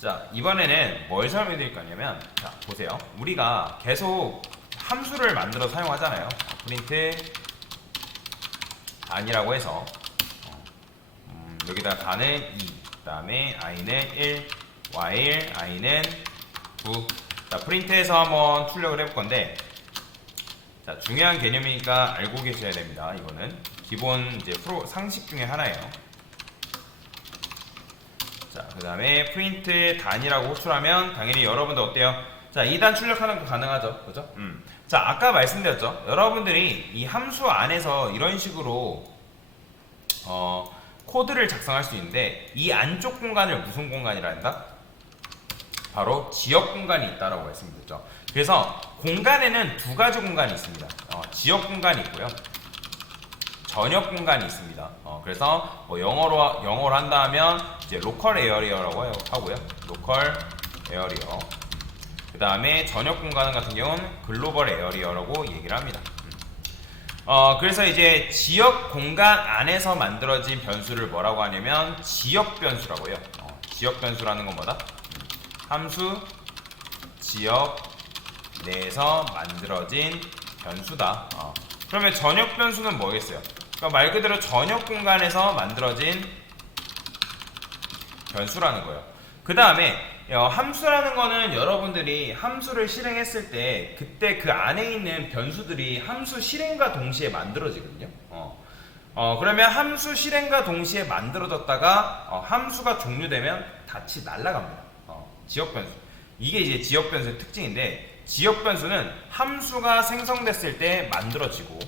자, 이번에는 뭘 설명해 드릴 거냐면, 자, 보세요. 우리가 계속 함수를 만들어 사용하잖아요. 프린트 단이라고 해서 여기다 단은 2, 그 다음에 i는 1, y1, i는 9. 자, 프린트해서 한번 출력을 해볼 건데, 자, 중요한 개념이니까 알고 계셔야 됩니다. 이거는 기본 이제 상식 중에 하나예요. 자, 그 다음에 프린트 단이라고 호출하면 당연히 여러분들 어때요? 자, 2단 출력하는 거 가능하죠? 그죠? 자, 아까 말씀드렸죠? 여러분들이 이 함수 안에서 이런 식으로 코드를 작성할 수 있는데, 이 안쪽 공간을 무슨 공간이라 한다? 바로 지역 공간이 있다라고 말씀드렸죠. 그래서 공간에는 두 가지 공간이 있습니다. 지역 공간이 있고요, 전역 공간이 있습니다. 그래서 뭐 영어로 한다 하면 이제 로컬 에어리어라고 하고요. 로컬 에어리어. 그 다음에 전역 공간 같은 경우는 글로벌 에어리어라고 얘기를 합니다. 그래서 이제 지역 공간 안에서 만들어진 변수를 뭐라고 하냐면 지역 변수라고 해요. 지역 변수라는 건 뭐다? 함수 지역 내에서 만들어진 변수다. 그러면 전역 변수는 뭐겠어요? 그러니까 말 그대로 전역 공간에서 만들어진 변수라는 거예요. 그 다음에 함수라는 거는 여러분들이 함수를 실행했을 때 그때 그 안에 있는 변수들이 함수 실행과 동시에 만들어지거든요. 그러면 함수 실행과 동시에 만들어졌다가 함수가 종료되면 같이 날아갑니다. 지역 변수. 이게 이제 지역 변수의 특징인데, 지역 변수는 함수가 생성됐을 때 만들어지고,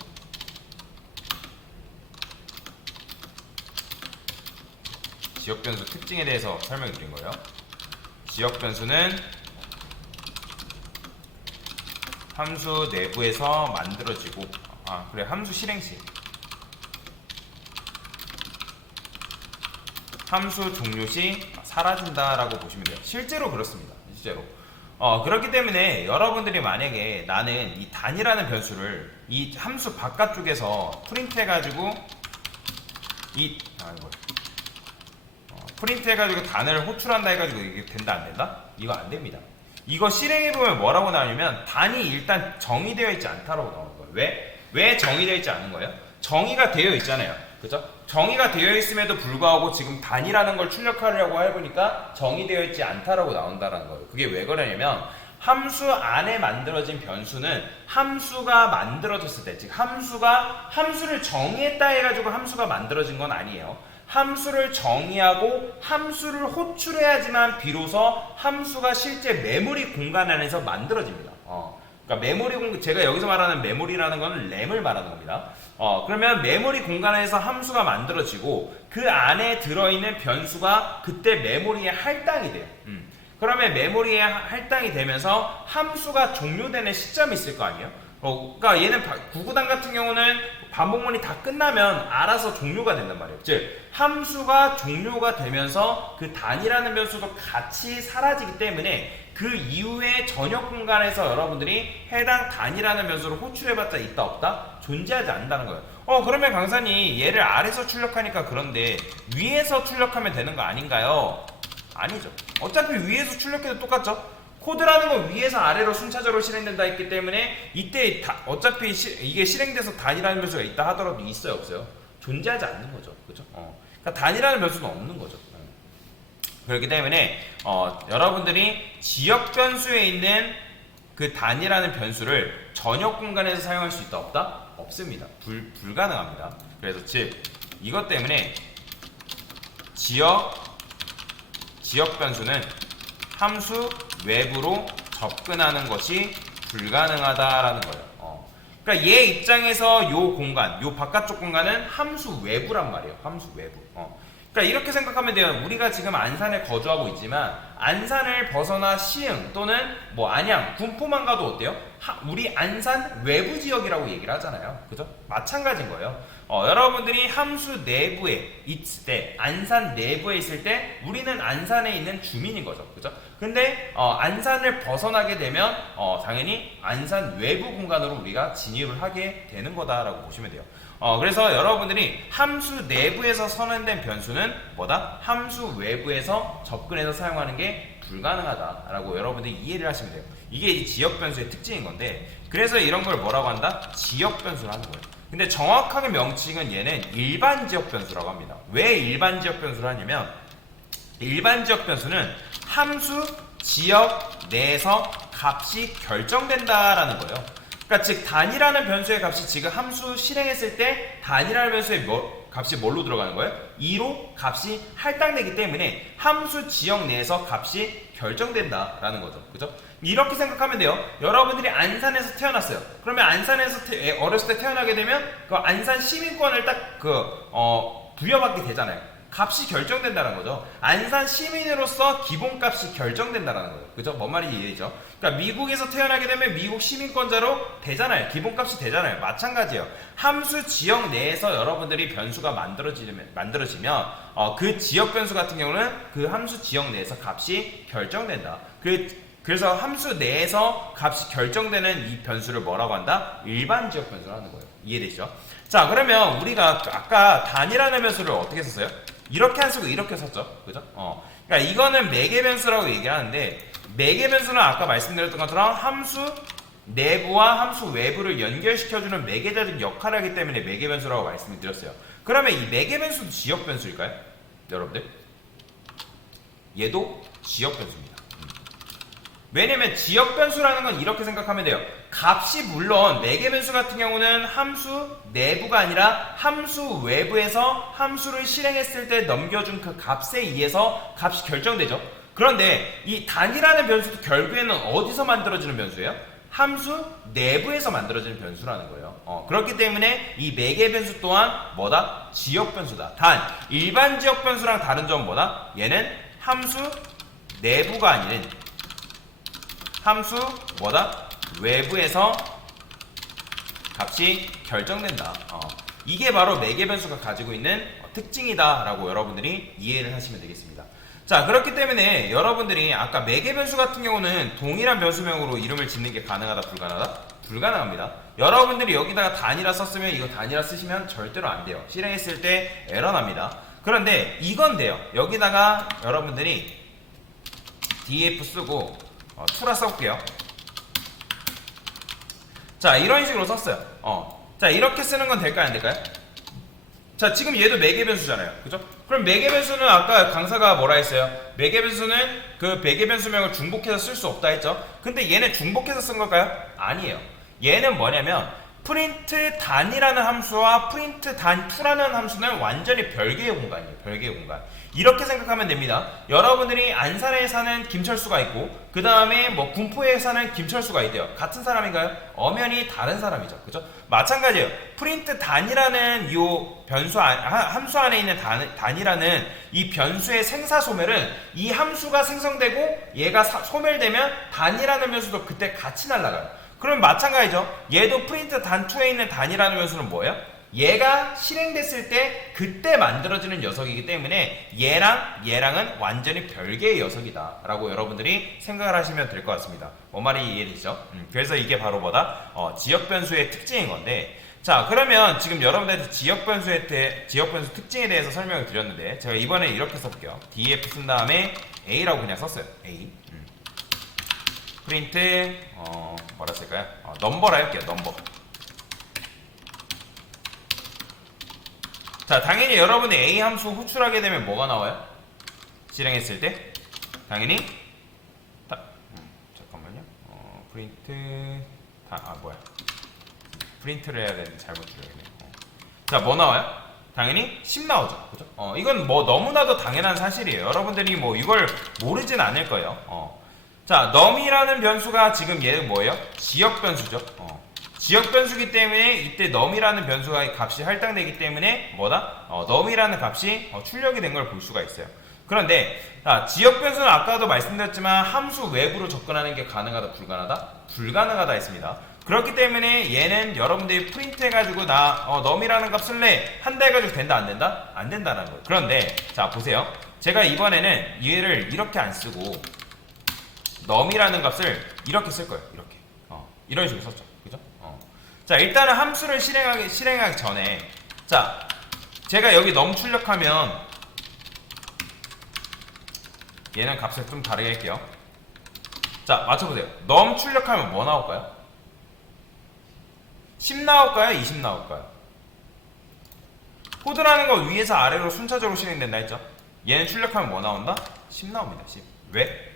지역 변수 특징에 대해서 설명해 드린 거예요. 지역 변수는 함수 내부에서 만들어지고, 그래, 함수 실행 시 함수 종료 시 사라진다라고 보시면 돼요. 실제로 그렇습니다. 실제로. 그렇기 때문에 여러분들이 만약에 나는 이 단이라는 변수를 이 함수 바깥쪽에서 프린트 해가지고 프린트 해가지고 단을 호출한다 해가지고 이게 된다 안 된다? 이거 안 됩니다. 이거 실행해보면 뭐라고 나오냐면 단이 일단 정의되어 있지 않다라고 나오는 거예요. 왜 정의되어 있지 않은 거예요? 정의가 되어 있잖아요. 그죠? 정의가 되어 있음에도 불구하고 지금 단이라는 걸 출력하려고 해보니까 정의되어 있지 않다라고 나온다는 거예요. 그게 왜 그러냐면 함수 안에 만들어진 변수는 함수가 만들어졌을 때, 즉 함수를 정의했다 해가지고 함수가 만들어진 건 아니에요. 함수를 정의하고 함수를 호출해야지만 비로소 함수가 실제 메모리 공간 안에서 만들어집니다. 그러니까 메모리 공간, 제가 여기서 말하는 메모리라는 건 램을 말하는 겁니다. 그러면 메모리 공간에서 함수가 만들어지고 그 안에 들어있는 변수가 그때 메모리에 할당이 돼요. 그러면 메모리에 할당이 되면서 함수가 종료되는 시점이 있을 거 아니에요? 그러니까 얘는 구구단 같은 경우는 반복문이 다 끝나면 알아서 종료가 된단 말이에요. 즉 함수가 종료가 되면서 그 단이라는 변수도 같이 사라지기 때문에 그 이후에 전역 공간에서 여러분들이 해당 단이라는 변수를 호출해봤자 있다 없다? 존재하지 않는다는 거예요. 그러면 강사님 얘를 아래서 출력하니까 그런데 위에서 출력하면 되는 거 아닌가요? 아니죠. 어차피 위에서 출력해도 똑같죠. 코드라는 건 위에서 아래로 순차적으로 실행된다 했기 때문에 이때 어차피 이게 실행돼서 단이라는 변수가 있다 하더라도 있어요 없어요? 존재하지 않는 거죠. 그죠? 그러니까 단이라는 변수는 없는 거죠. 그렇기 때문에 여러분들이 지역 변수에 있는 그 단이라는 변수를 전역 공간에서 사용할 수 있다 없다? 없습니다. 불가능합니다. 그래서 즉 이것 때문에 지역 변수는 함수 외부로 접근하는 것이 불가능하다라는 거예요. 그러니까 얘 입장에서 요 공간, 요 바깥쪽 공간은 함수 외부란 말이에요. 함수 외부. 그러니까 이렇게 생각하면 돼요. 우리가 지금 안산에 거주하고 있지만 안산을 벗어나 시흥 또는 뭐 안양, 군포만 가도 어때요? 우리 안산 외부 지역이라고 얘기를 하잖아요. 그죠? 마찬가지인 거예요. 여러분들이 함수 내부에 있을 때, 안산 내부에 있을 때 우리는 안산에 있는 주민인 거죠. 그죠? 근데 안산을 벗어나게 되면 당연히 안산 외부 공간으로 우리가 진입을 하게 되는 거다라고 보시면 돼요. 그래서 여러분들이 함수 내부에서 선언된 변수는 뭐다? 함수 외부에서 접근해서 사용하는 게 불가능하다라고 여러분들이 이해를 하시면 돼요. 이게 이 지역 변수의 특징인 건데, 그래서 이런 걸 뭐라고 한다? 지역 변수를 하는 거예요. 근데 정확하게 명칭은 얘는 일반 지역 변수라고 합니다. 왜 일반 지역 변수를 하냐면, 일반 지역 변수는 함수 지역 내에서 값이 결정된다라는 거예요. 그러니까 즉 단이라는 변수의 값이 지금 함수 실행했을 때 단이라는 변수의 값이 뭘로 들어가는 거예요? 2로 값이 할당되기 때문에 함수 지역 내에서 값이 결정된다라는 거죠. 그죠? 이렇게 생각하면 돼요. 여러분들이 안산에서 태어났어요. 그러면 안산에서 어렸을 때 태어나게 되면 그 안산 시민권을 딱 부여받게 되잖아요. 값이 결정된다는 거죠. 안산 시민으로서 기본값이 결정된다는 거예요. 그죠? 뭔 말인지 이해되죠? 그러니까 미국에서 태어나게 되면 미국 시민권자로 되잖아요. 기본값이 되잖아요. 마찬가지예요. 함수 지역 내에서 여러분들이 변수가 만들어지면 그 지역 변수 같은 경우는 그 함수 지역 내에서 값이 결정된다. 그래서 함수 내에서 값이 결정되는 이 변수를 뭐라고 한다? 일반 지역 변수를 하는 거예요. 이해되시죠? 자, 그러면 우리가 아까 단이라는 변수를 어떻게 썼어요? 이렇게 안 쓰고 이렇게 썼죠. 그죠? 그러니까 이거는 매개 변수라고 얘기를 하는데, 매개 변수는 아까 말씀드렸던 것처럼 함수 내부와 함수 외부를 연결시켜주는 매개자적 역할을 하기 때문에 매개 변수라고 말씀을 드렸어요. 그러면 이 매개 변수도 지역 변수일까요? 여러분들? 얘도 지역 변수입니다. 왜냐면 지역 변수라는 건 이렇게 생각하면 돼요. 값이 물론 매개 변수 같은 경우는 함수 내부가 아니라 함수 외부에서 함수를 실행했을 때 넘겨준 그 값에 의해서 값이 결정되죠. 그런데 이 단이라는 변수도 결국에는 어디서 만들어지는 변수예요? 함수 내부에서 만들어지는 변수라는 거예요. 그렇기 때문에 이 매개 변수 또한 뭐다? 지역 변수다. 단 일반 지역 변수랑 다른 점은 뭐다? 얘는 함수 내부가 아닌 함수 뭐다? 외부에서 값이 결정된다. 이게 바로 매개 변수가 가지고 있는 특징이다 라고 여러분들이 이해를 하시면 되겠습니다. 자, 그렇기 때문에 여러분들이 아까 매개 변수 같은 경우는 동일한 변수명으로 이름을 짓는 게 가능하다 불가능하다? 불가능합니다. 여러분들이 여기다가 단이라 썼으면 이거 단이라 쓰시면 절대로 안 돼요. 실행했을 때 에러 납니다. 그런데 이건 돼요. 여기다가 여러분들이 df 쓰고 투라 써볼게요. 자, 이런 식으로 썼어요. 자, 이렇게 쓰는 건 될까요, 안 될까요? 자, 지금 얘도 매개 변수잖아요. 그죠? 그럼 매개 변수는 아까 강사가 뭐라 했어요? 매개 변수는 그 매개 변수명을 중복해서 쓸 수 없다 했죠? 근데 얘는 중복해서 쓴 걸까요? 아니에요. 얘는 뭐냐면 프린트 단이라는 함수와 프린트 단 2라는 함수는 완전히 별개의 공간이에요. 별개의 공간. 이렇게 생각하면 됩니다. 여러분들이 안산에 사는 김철수가 있고 그 다음에 뭐 군포에 사는 김철수가 있대요. 같은 사람인가요? 엄연히 다른 사람이죠. 그죠? 마찬가지예요. 프린트 단이라는 요 변수 함수 안에 있는 단이라는 이 변수의 생사 소멸은 이 함수가 생성되고 얘가 소멸되면 단이라는 변수도 그때 같이 날아가요. 그럼 마찬가지죠. 얘도 프린트 단2에 있는 단이라는 변수는 뭐예요? 얘가 실행됐을 때 그때 만들어지는 녀석이기 때문에 얘랑은 완전히 별개의 녀석이다 라고 여러분들이 생각을 하시면 될 것 같습니다. 뭔 말이 이해되시죠? 그래서 이게 바로 뭐다? 지역 변수의 특징인 건데, 자, 그러면 지금 여러분들한테 지역 변수 특징에 대해서 설명을 드렸는데 제가 이번에 이렇게 써볼게요. df 쓴 다음에 a라고 그냥 썼어요. a 프린트 뭐라 쓸까요? 넘버라 할게요. 넘버. 자, 당연히 여러분이 A 함수 호출하게 되면 뭐가 나와요? 실행했을 때 당연히 잠깐만요. 프린트 프린트를 해야 되는데 잘못 줄여야겠네. 자, 뭐 나와요? 당연히 10 나오죠. 그죠? 이건 뭐 너무나도 당연한 사실이에요. 여러분들이 뭐 이걸 모르진 않을 거예요. 자, num이라는 변수가 지금 얘는 뭐예요? 지역 변수죠. 지역 변수기 때문에 이때 num이라는 변수가 값이 할당되기 때문에 뭐다? num이라는 값이 출력이 된 걸 볼 수가 있어요. 그런데 자, 지역 변수는 아까도 말씀드렸지만 함수 외부로 접근하는 게 가능하다 불가능하다? 불가능하다 했습니다. 그렇기 때문에 얘는 여러분들이 프린트 해가지고 나 num이라는 값 쓸래 한다 해가지고 된다 안 된다? 안 된다는 거예요. 그런데 자, 보세요. 제가 이번에는 얘를 이렇게 안 쓰고 num이라는 값을 이렇게 쓸 거예요. 이렇게 이런 식으로 썼죠. 그죠? 자, 일단은 함수를 실행하기 전에 자, 제가 여기 num 출력하면 얘는 값을 좀 다르게 할게요. 자, 맞춰보세요. 넘 출력하면 뭐 나올까요? 10 나올까요? 20 나올까요? 코드라는 거 위에서 아래로 순차적으로 실행된다 했죠? 얘는 출력하면 뭐 나온다? 10 나옵니다. 10. 왜?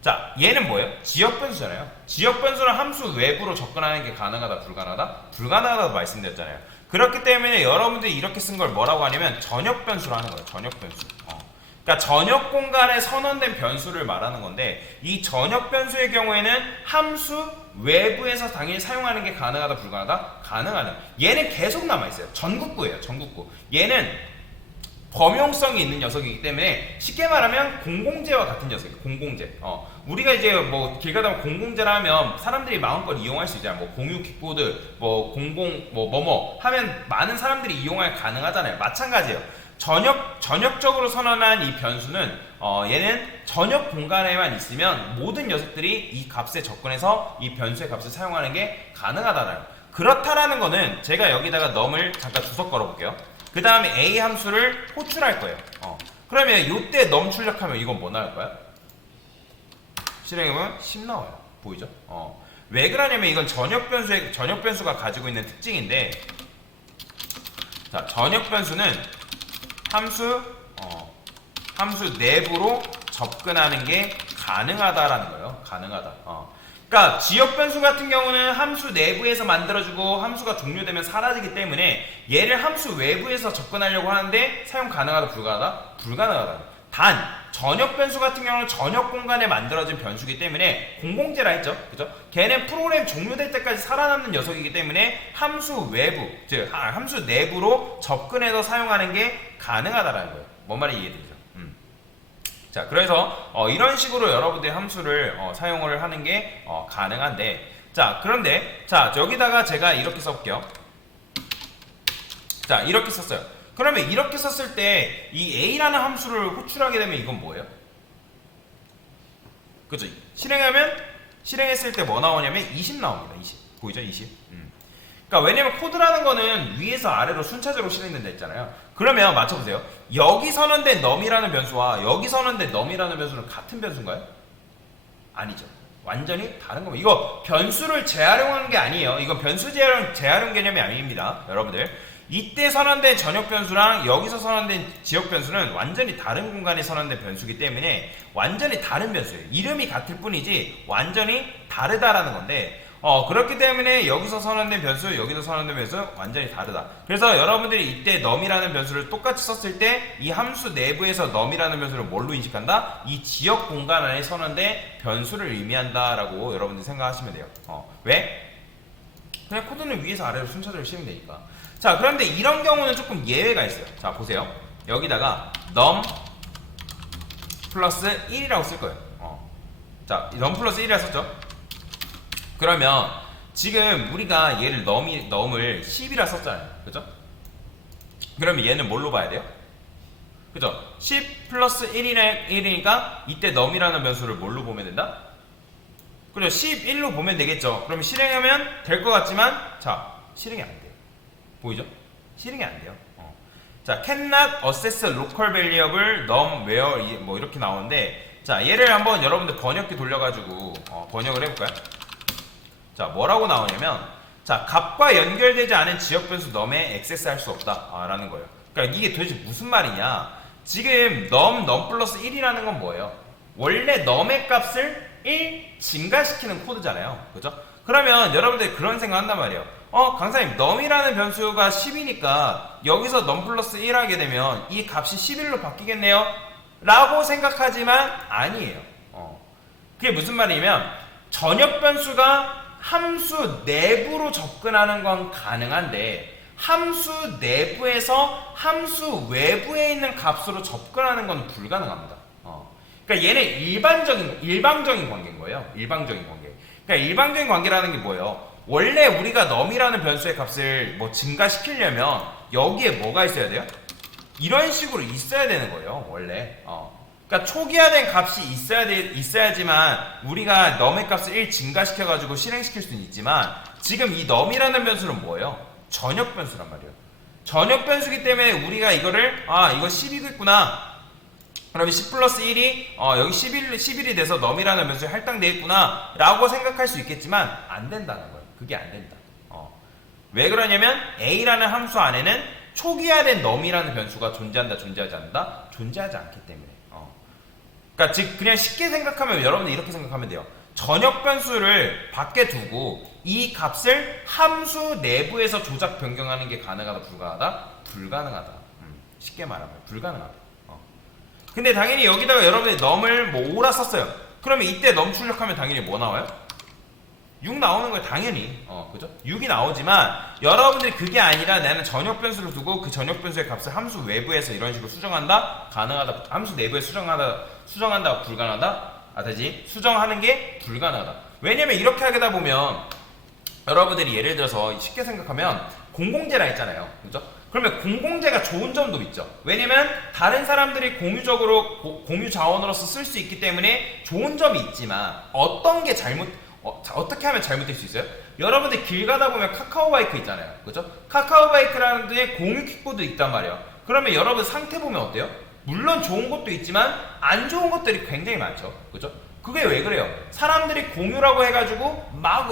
자, 얘는 뭐예요? 지역 변수잖아요. 지역 변수는 함수 외부로 접근하는 게 가능하다, 불가능하다? 불가능하다고 말씀드렸잖아요. 그렇기 때문에 여러분들이 이렇게 쓴 걸 뭐라고 하냐면 전역 변수로 하는 거예요. 전역 변수. 그러니까 전역 공간에 선언된 변수를 말하는 건데, 이 전역 변수의 경우에는 함수 외부에서 당연히 사용하는 게 가능하다, 불가능하다? 가능하다. 얘는 계속 남아있어요. 전국구예요. 전국구. 얘는 범용성이 있는 녀석이기 때문에 쉽게 말하면 공공재와 같은 녀석이에요. 공공재. 우리가 이제 뭐 길 가다 보면 공공재라 하면 사람들이 마음껏 이용할 수 있잖아요. 뭐 공유 킥보드, 뭐 공공 뭐뭐 하면 많은 사람들이 이용할 가능하잖아요. 마찬가지예요. 전역적으로 선언한 이 변수는 얘는 전역 공간에만 있으면 모든 녀석들이 이 값에 접근해서 이 변수의 값을 사용하는 게 가능하다는. 그렇다라는 거는 제가 여기다가 넘을 잠깐 두석 걸어볼게요. 그 다음에 a 함수를 호출할 거예요. 그러면 이때 넘 출력하면 이건 뭐 나올까요? 실행해보면 10 나와요. 보이죠? 왜 그러냐면 이건 전역 변수가 가지고 있는 특징인데, 자, 전역 변수는 함수 내부로 접근하는 게 가능하다라는 거예요. 가능하다. 그러니까 지역 변수 같은 경우는 함수 내부에서 만들어주고 함수가 종료되면 사라지기 때문에 얘를 함수 외부에서 접근하려고 하는데 사용 가능하다, 불가능하다? 불가능하다. 단 전역 변수 같은 경우는 전역 공간에 만들어진 변수이기 때문에 공공재라 했죠. 그죠? 걔는 프로그램 종료될 때까지 살아남는 녀석이기 때문에 함수 외부, 즉 함수 내부로 접근해서 사용하는 게 가능하다라는 거예요. 뭔 말인지 이해되죠? 자, 그래서 이런 식으로 여러분들이 함수를 사용을 하는 게 가능한데, 자, 그런데 자, 여기다가 제가 이렇게 써볼게요. 자, 이렇게 썼어요. 그러면 이렇게 썼을 때 이 a라는 함수를 호출하게 되면 이건 뭐예요? 그죠? 실행했을 때 뭐 나오냐면 20 나옵니다. 20. 보이죠? 20. 그러니까 왜냐면 코드라는 거는 위에서 아래로 순차적으로 실행된다 했잖아요. 그러면 맞춰보세요. 여기 선언된 num이라는 변수와 여기 선언된 num이라는 변수는 같은 변수인가요? 아니죠. 완전히 다른 겁니다. 이거 변수를 재활용하는 게 아니에요. 이건 변수 재활용 개념이 아닙니다. 여러분들. 이때 선언된 전역 변수랑 여기서 선언된 지역 변수는 완전히 다른 공간에 선언된 변수이기 때문에 완전히 다른 변수예요. 이름이 같을 뿐이지 완전히 다르다라는 건데, 그렇기 때문에 여기서 선언된 변수, 여기서 선언된 변수 완전히 다르다. 그래서 여러분들이 이때 num이라는 변수를 똑같이 썼을 때 이 함수 내부에서 num이라는 변수를 뭘로 인식한다? 이 지역 공간 안에 선언된 변수를 의미한다라고 여러분들이 생각하시면 돼요. 왜? 그냥 코드는 위에서 아래로 순차적으로 실행되니까. 자, 그런데 이런 경우는 조금 예외가 있어요. 자, 보세요. 여기다가 num 플러스 1이라고 쓸 거예요. 자, num 플러스 1이라고 썼죠? 그러면 지금 우리가 얘를 num을 10이라 썼잖아요. 그죠? 그러면 얘는 뭘로 봐야 돼요? 그죠? 10 플러스 1이니까 이때 num이라는 변수를 뭘로 보면 된다? 그죠? 11로 보면 되겠죠? 그러면 실행하면 될 것 같지만, 자, 실행이 안 돼요. 보이죠? 실행이 안 돼요. 자, cannot access local variable num where 뭐 이렇게 나오는데, 자, 얘를 한번 여러분들 번역기 돌려가지고 번역을 해볼까요? 자, 뭐라고 나오냐면, 자, 값과 연결되지 않은 지역 변수 num에 액세스할 수 없다라는 거예요. 그러니까 이게 도대체 무슨 말이냐? 지금 num 플러스 1이라는 건 뭐예요? 원래 num의 값을 1 증가시키는 코드잖아요. 그죠? 그러면 여러분들이 그런 생각 한단 말이에요. 강사님, num이라는 변수가 10이니까 여기서 num 플러스 1 하게 되면 이 값이 11로 바뀌겠네요? 라고 생각하지만 아니에요. 그게 무슨 말이냐면 전역 변수가 함수 내부로 접근하는 건 가능한데 함수 내부에서 함수 외부에 있는 값으로 접근하는 건 불가능합니다. 그러니까 얘는 일방적인 관계인 거예요. 일방적인 관계. 그러니까 일방적인 관계라는 게 뭐예요? 원래 우리가 num이라는 변수의 값을 뭐 증가시키려면 여기에 뭐가 있어야 돼요? 이런 식으로 있어야 되는 거예요. 원래. 그러니까 초기화된 값이 있어야지만 우리가 num의 값을 1 증가시켜가지고 실행시킬 수는 있지만 지금 이 num이라는 변수는 뭐예요? 전역 변수란 말이에요. 전역 변수기 때문에 우리가 이거를 이거 10이겠구나 그러면 10 플러스 1이 여기 11이 돼서 넘이라는 변수에 할당되어 있구나 라고 생각할 수 있겠지만 안 된다는 거예요. 그게 안 된다. 왜 그러냐면 A라는 함수 안에는 초기화된 넘이라는 변수가 존재한다, 존재하지 않는다? 존재하지 않기 때문에. 그러니까 즉 그냥 쉽게 생각하면 여러분들 이렇게 생각하면 돼요. 전역 변수를 밖에 두고 이 값을 함수 내부에서 조작 변경하는 게 가능하다, 불가능하다? 불가능하다. 쉽게 말하면 불가능하다. 근데 당연히 여기다가 여러분들이 넘을 뭐 5라 썼어요. 그러면 이때 넘 출력하면 당연히 뭐 나와요? 6 나오는 거예요. 당연히. 그죠? 6이 나오지만 여러분들이 그게 아니라 나는 전역 변수를 두고 그 전역 변수의 값을 함수 외부에서 이런 식으로 수정한다? 가능하다. 함수 내부에 수정한다? 불가능하다? 다시 수정하는 게 불가능하다. 왜냐면 이렇게 하다 보면 여러분들이 예를 들어서 쉽게 생각하면 공공재라 했잖아요. 그죠? 그러면 공공재가 좋은 점도 있죠. 왜냐면 다른 사람들이 공유적으로 공유 자원으로서 쓸 수 있기 때문에 좋은 점이 있지만 어떤 게 어떻게 하면 잘못될 수 있어요? 여러분들 길 가다 보면 카카오바이크 있잖아요. 그죠? 카카오바이크라는 데 공유 킥보드 있단 말이에요. 그러면 여러분 상태 보면 어때요? 물론 좋은 것도 있지만 안 좋은 것들이 굉장히 많죠. 그죠? 그게 왜 그래요? 사람들이 공유라고 해가지고 막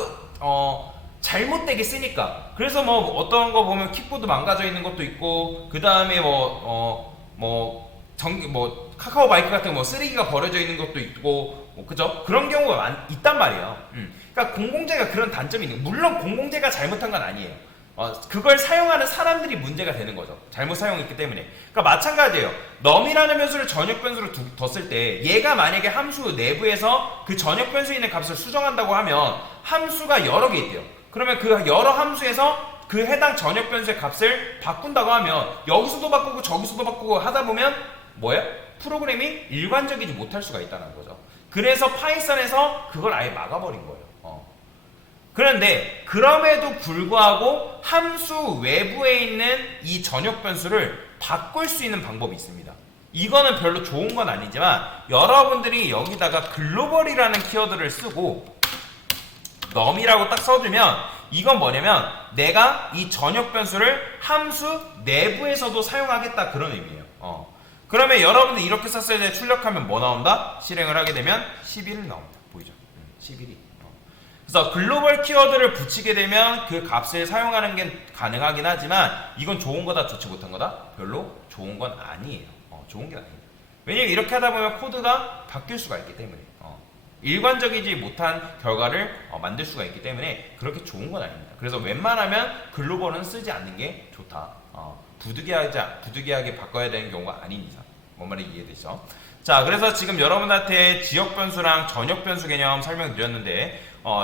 잘못되게 쓰니까. 그래서 뭐 어떤 거 보면 킥보드 망가져 있는 것도 있고, 그 다음에 카카오 바이크 같은 거 쓰레기가 버려져 있는 것도 있고, 그죠? 그런 경우가 있단 말이에요. 그러니까 공공재가 그런 단점이 있는 거예요. 물론 공공재가 잘못한 건 아니에요. 그걸 사용하는 사람들이 문제가 되는 거죠. 잘못 사용했기 때문에. 그러니까 마찬가지예요. 넘이라는 변수를 전역 변수로 뒀을 때 얘가 만약에 함수 내부에서 그 전역 변수에 있는 값을 수정한다고 하면 함수가 여러 개 있대요. 그러면 그 여러 함수에서 그 해당 전역 변수의 값을 바꾼다고 하면 여기서도 바꾸고 저기서도 바꾸고 하다 보면 뭐예요? 프로그램이 일관적이지 못할 수가 있다는 거죠. 그래서 파이썬에서 그걸 아예 막아버린 거예요. 그런데 그럼에도 불구하고 함수 외부에 있는 이 전역 변수를 바꿀 수 있는 방법이 있습니다. 이거는 별로 좋은 건 아니지만 여러분들이 여기다가 글로벌이라는 키워드를 쓰고 넘이라고 딱 써주면 이건 뭐냐면 내가 이 전역 변수를 함수 내부에서도 사용하겠다 그런 의미예요. 그러면 여러분들 이렇게 썼을 때 출력하면 뭐 나온다? 실행을 하게 되면 11이 나옵니다. 보이죠? 11이. 그래서 글로벌 키워드를 붙이게 되면 그 값을 사용하는 게 가능하긴 하지만 이건 좋은 거다 좋지 못한 거다? 별로 좋은 건 아니에요. 좋은 게 아닙니다. 왜냐면 이렇게 하다 보면 코드가 바뀔 수가 있기 때문에 일관적이지 못한 결과를 만들 수가 있기 때문에 그렇게 좋은 건 아닙니다. 그래서 웬만하면 글로벌은 쓰지 않는 게 좋다. 부득이하게 바꿔야 되는 경우가 아닌 이상. 뭔 말인지 이해되죠? 자, 그래서 지금 여러분한테 지역 변수랑 전역 변수 개념 설명드렸는데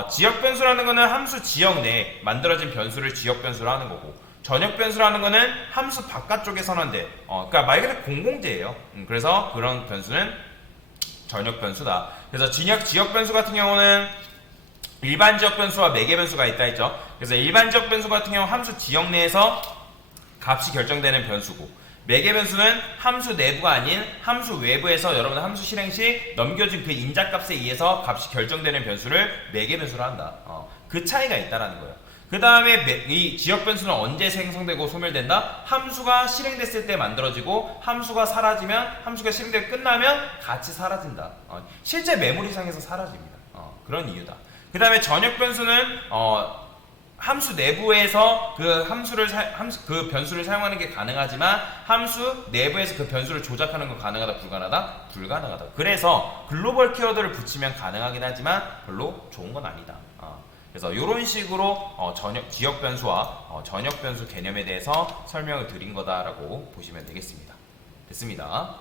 지역 변수라는 거는 함수 지역 내에 만들어진 변수를 지역 변수로 하는 거고 전역 변수라는 거는 함수 바깥쪽에 선언돼. 그러니까 말 그대로 공공재예요. 그래서 그런 변수는 전역 변수다. 그래서 지역 변수 같은 경우는 일반 지역 변수와 매개 변수가 있다 했죠. 그래서 일반 지역 변수 같은 경우 함수 지역 내에서 값이 결정되는 변수고 매개 변수는 함수 내부가 아닌 함수 외부에서 여러분 함수 실행 시 넘겨진 그 인자값에 의해서 값이 결정되는 변수를 매개 변수로 한다. 그 차이가 있다라는 거예요. 그 다음에 이 지역 변수는 언제 생성되고 소멸된다? 함수가 실행됐을 때 만들어지고 함수가 사라지면 함수가 실행되고 끝나면 같이 사라진다. 실제 메모리상에서 사라집니다. 그런 이유다. 그 다음에 전역 변수는 함수 내부에서 그 변수를 사용하는 게 가능하지만 함수 내부에서 그 변수를 조작하는 건 가능하다, 불가능하다? 불가능하다. 그래서 글로벌 키워드를 붙이면 가능하긴 하지만 별로 좋은 건 아니다. 그래서 이런 식으로 지역 변수와 전역 변수 개념에 대해서 설명을 드린 거다라고 보시면 되겠습니다. 됐습니다.